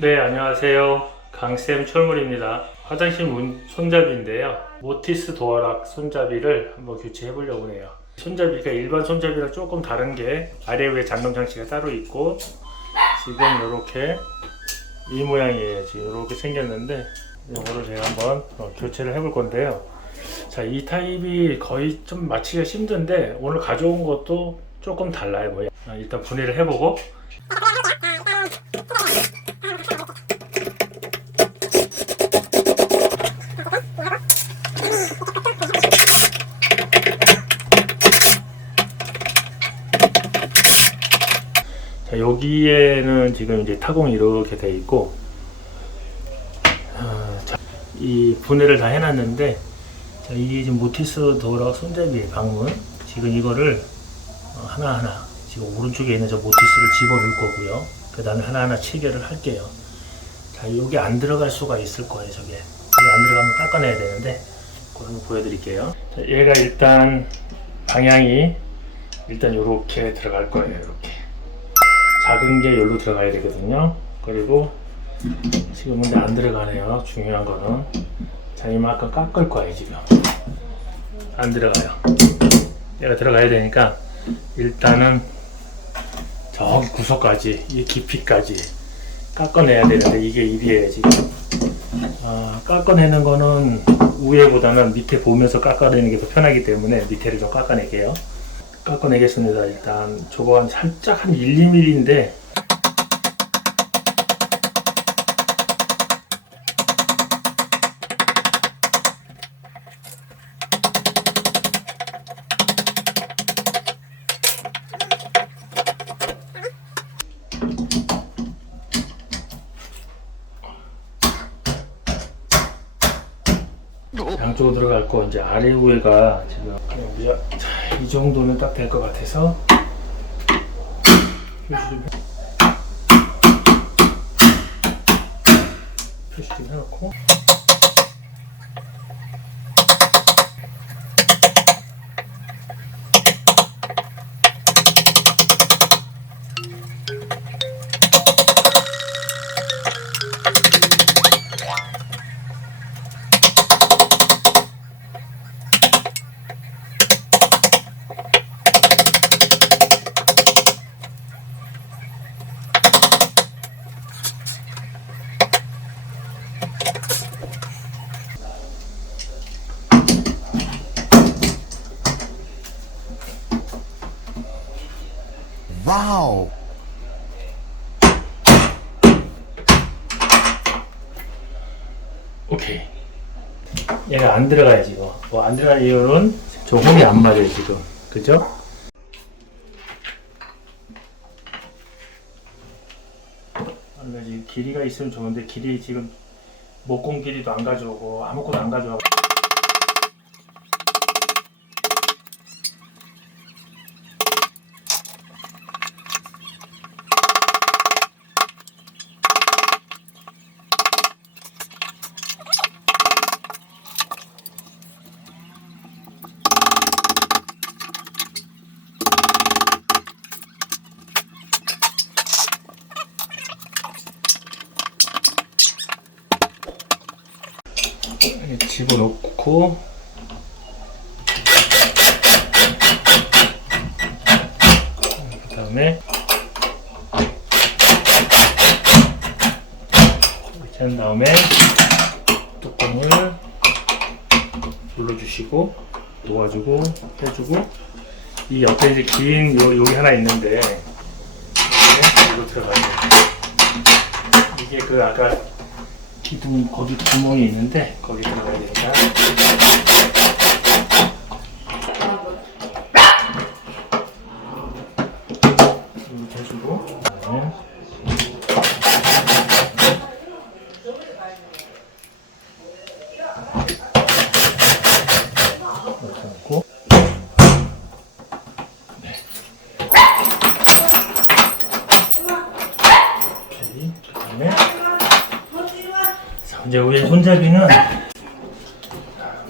네, 안녕하세요. 강쌤 철물입니다. 화장실 문 손잡이인데요. 모티스 도어락 손잡이를 한번 교체해 보려고 해요. 손잡이가 일반 손잡이랑 조금 다른 게 아래 위에 잠금 장치가 따로 있고 지금 이렇게 이 모양이에요. 지금 이렇게 생겼는데 이거를 제가 한번 어, 교체를 해볼 건데요. 자, 이 타입이 거의 좀 맞히기가 힘든데 오늘 가져온 것도 조금 달라요. 뭐 아, 일단 분해를 해보고 자, 여기에는 지금 이제 타공이 이렇게 돼 있고, 아, 자, 이 분해를 다 해놨는데, 자, 이게 지금 모티스 도어락 손잡이 방문. 지금 이거를 어, 하나하나, 지금 오른쪽에 있는 저 모티스를 집어 넣을 거고요. 그 다음에 하나하나 체결을 할게요. 자, 여기 안 들어갈 수가 있을 거예요, 저게. 여기 안 들어가면 깎아내야 되는데, 그걸 한번 보여드릴게요. 자, 얘가 일단 방향이 일단 이렇게 들어갈 거예요, 이렇게. 작은 게 여기로 들어가야 되거든요. 그리고 지금 근데 안 들어가네요. 중요한 거는 자 이만큼 깎을 거예요 지금 안 들어가요. 얘가 들어가야 되니까 일단은 저 구석까지 이 깊이까지 깎아내야 되는데 이게 일이에요 지금. 아, 깎아내는 거는 위에보다는 밑에 보면서 깎아내는 게 더 편하기 때문에 밑에를 좀 깎아낼게요. 깎아내겠습니다. 일단 저거 한 살짝 한 1, 2mm인데 양쪽으로 들어갈 거 이제 아래 위에가 지금 여기가 자, 이 정도는 딱 될 것 같아서. 표시 좀 해- 표시 좀 해놓고 Wow. 오케이 얘가 안 들어가요 지금 뭐안 들어갈 이유는 저 홈이 안 맞아요 지금 그죠? 길이가 있으면 좋은데 길이 지금 목공 길이도 안 가져오고 아무것도 안 가져오고 집어넣고. 그 다음에 이렇게 한 다음에 뚜껑을 눌러주시고 놓아주고 해주고 이 옆에 이제 긴 요, 여기 하나 있는데 이거 들어가요 이게 그 아까 기둥 거기 구멍이 있는데 거기 들어가야 되니까 이렇게 해주고 그다음에 이렇게 놓고 네. 오케이 그다음에 자, 이제 우리 손잡이는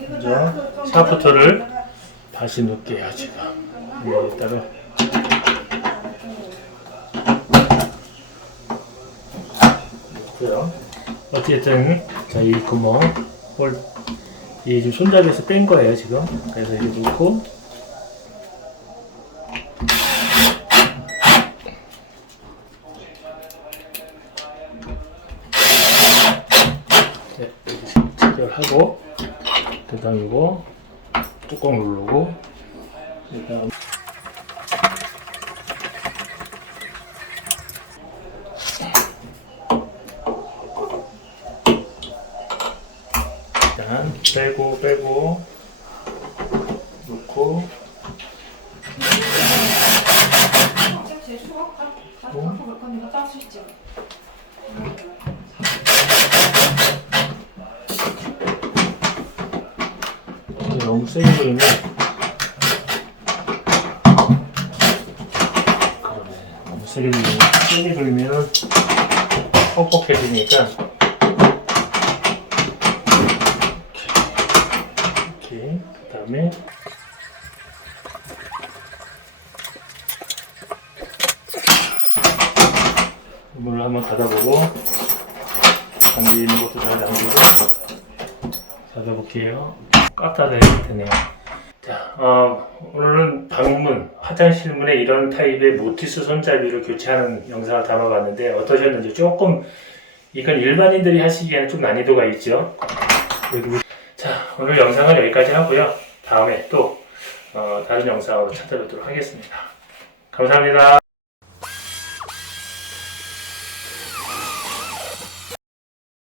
먼저 샤프트를 다시 넣을게요 지금 여기다가 없고요. 어쨌든 자 이 구멍 볼이 지금 손잡이에서 뺀 거예요 지금. 그래서 이렇게 놓고 네, 이렇게 체결하고 이거 뚜껑 누르고 그다음 일단 빼고 빼고 놓고. 제 수학 가 갖고 갈 거니까 짤수 있죠. 이게 너무 세게 돌리면 그러네. 너무 세게 돌리면 세게 돌리면 뻑뻑해지니까. 이렇게 그 다음에 문을 한번 닫아보고 담기 있는 것도 잘 담기고 닫아볼게요. 꽉 닫아야 되네요. 자, 어, 오늘은 방문, 화장실 문에 이런 타입의 모티스 손잡이를 교체하는 영상을 담아봤는데 어떠셨는지 조금 이건 일반인들이 하시기에는 좀 난이도가 있죠. 자, 오늘 영상은 여기까지 하고요. 다음에 또 어, 다른 영상으로 찾아뵙도록 하겠습니다. 감사합니다.